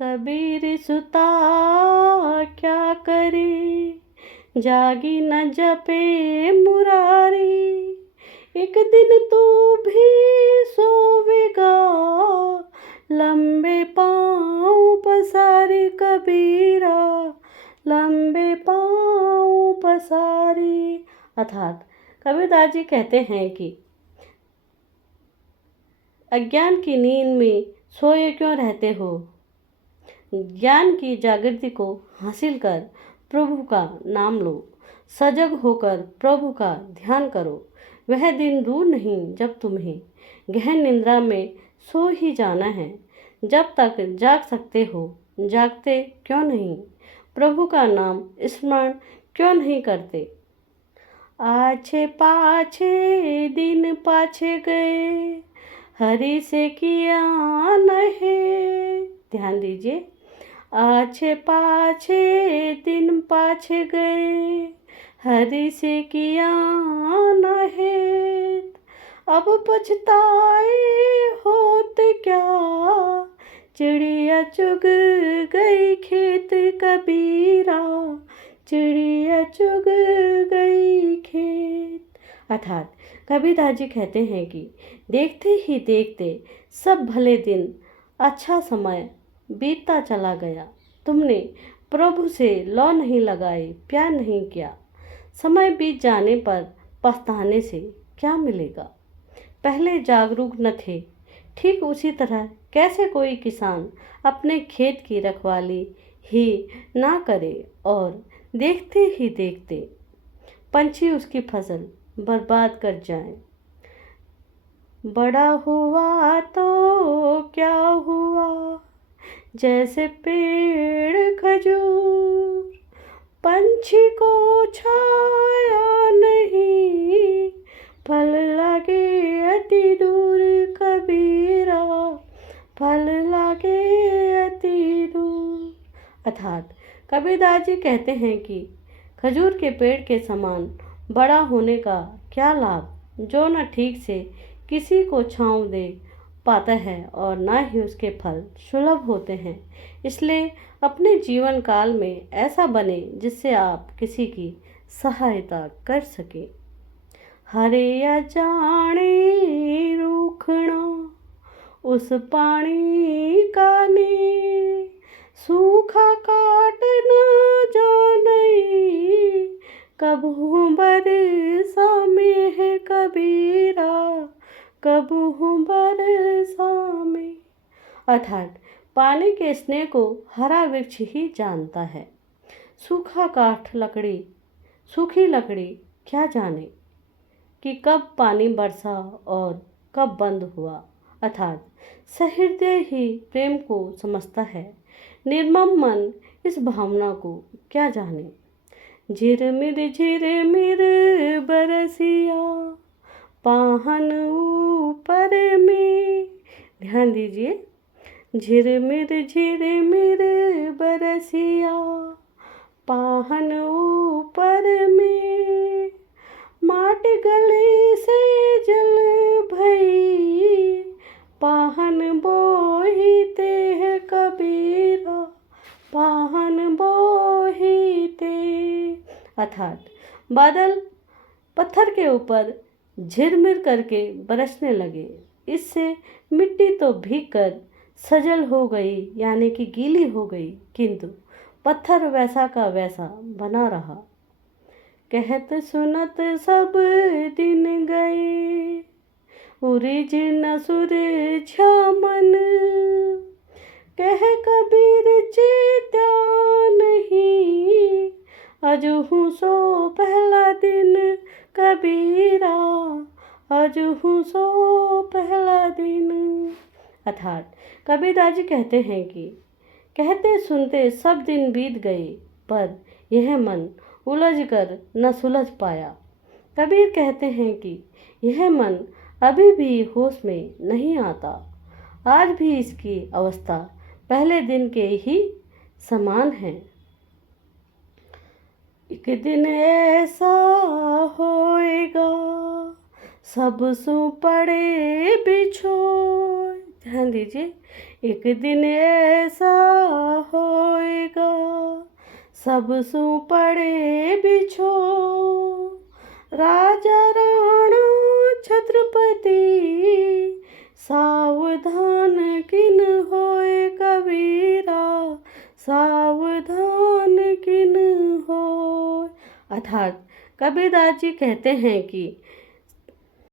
कबीर सुता क्या करे, जागी न जपे मुरारी। एक दिन तू भी सोवेगा, लंबे पाँव पसारी कबीरा, लंबे पाँव पसारी। अर्थात कबीरदास जी कहते हैं कि अज्ञान की नींद में सोए क्यों रहते हो। ज्ञान की जागृति को हासिल कर प्रभु का नाम लो, सजग होकर प्रभु का ध्यान करो। वह दिन दूर नहीं जब तुम्हें गहन निद्रा में सो ही जाना है। जब तक जाग सकते हो जागते क्यों नहीं, प्रभु का नाम स्मरण क्यों नहीं करते। आछे पाछे दिन पाछे गए, हरि से किया नहीं। ध्यान दीजिए, आछे पाछे दिन पाछे गए, हरि से किया नहीं। अब पछताए होत क्या, चिड़िया चुग गई खेत कबीरा, चिड़िया चुग गई खेत। अर्थात कबीरदास जी कहते हैं कि देखते ही देखते सब भले दिन, अच्छा समय बीतता चला गया। तुमने प्रभु से लौ नहीं लगाए, प्यार नहीं किया। समय बीत जाने पर पछताने से क्या मिलेगा। पहले जागरूक न थे, ठीक उसी तरह कैसे कोई किसान अपने खेत की रखवाली ही ना करे और देखते ही देखते पंछी उसकी फसल बर्बाद कर जाए। बड़ा हुआ तो क्या हुआ, जैसे पेड़ खजूर, पंछी को छाया नहीं, फल लगे अति दूर कबीरा, फल लगे अति दूर। अर्थात कबीरदास जी कहते हैं कि खजूर के पेड़ के समान बड़ा होने का क्या लाभ, जो न ठीक से किसी को छांव दे पाता है और ना ही उसके फल सुलभ होते हैं। इसलिए अपने जीवन काल में ऐसा बने जिससे आप किसी की सहायता कर सके। हरे अजाने रूखना उस पानी का ने, सूखा काटना जाने, कबहू बरसा में है कबीरा, कबहू बरसा में। अर्थात पानी के स्नेह को हरा वृक्ष ही जानता है। सूखा काठ लकड़ी, सूखी लकड़ी क्या जाने कि कब पानी बरसा और कब बंद हुआ। अर्थात सहृदय ही प्रेम को समझता है, निर्मम मन इस भावना को क्या जाने। झिरमिर बरसिया, पाहन ऊपर में। ध्यान दीजिए, झिरमिर बरसिया, पाहन ऊपर में, माट गले से जल भई, पाहन बोहिते है कबीरा, पाहन बोहिते। अर्थात बादल पत्थर के ऊपर झिरमिर करके बरसने लगे। इससे मिट्टी तो भीग कर सजल हो गई, यानी कि गीली हो गई, किंतु पत्थर वैसा का वैसा बना रहा। कहत सुनत सब दिन गए, उरिज न सुरझा मन, कह कबीर चेत्या नहीं, अजहू सो पहला दिन कबीरा, अजहू सो पहला दिन। अर्थात कबीरदास जी कहते हैं कि कहते सुनते सब दिन बीत गए, पर यह मन उलझ कर न सुलझ पाया। कबीर कहते हैं कि यह मन अभी भी होश में नहीं आता। आज भी इसकी अवस्था पहले दिन के ही समान है। एक दिन ऐसा होएगा, सब सु पड़े बिछोए। ध्यान दीजिए, एक दिन ऐसा सब सु पड़े बिछो, राजा राणा छत्रपति, सावधान किन होए कबीरा, सावधान किन होए। अर्थात कबीरदास जी कहते हैं कि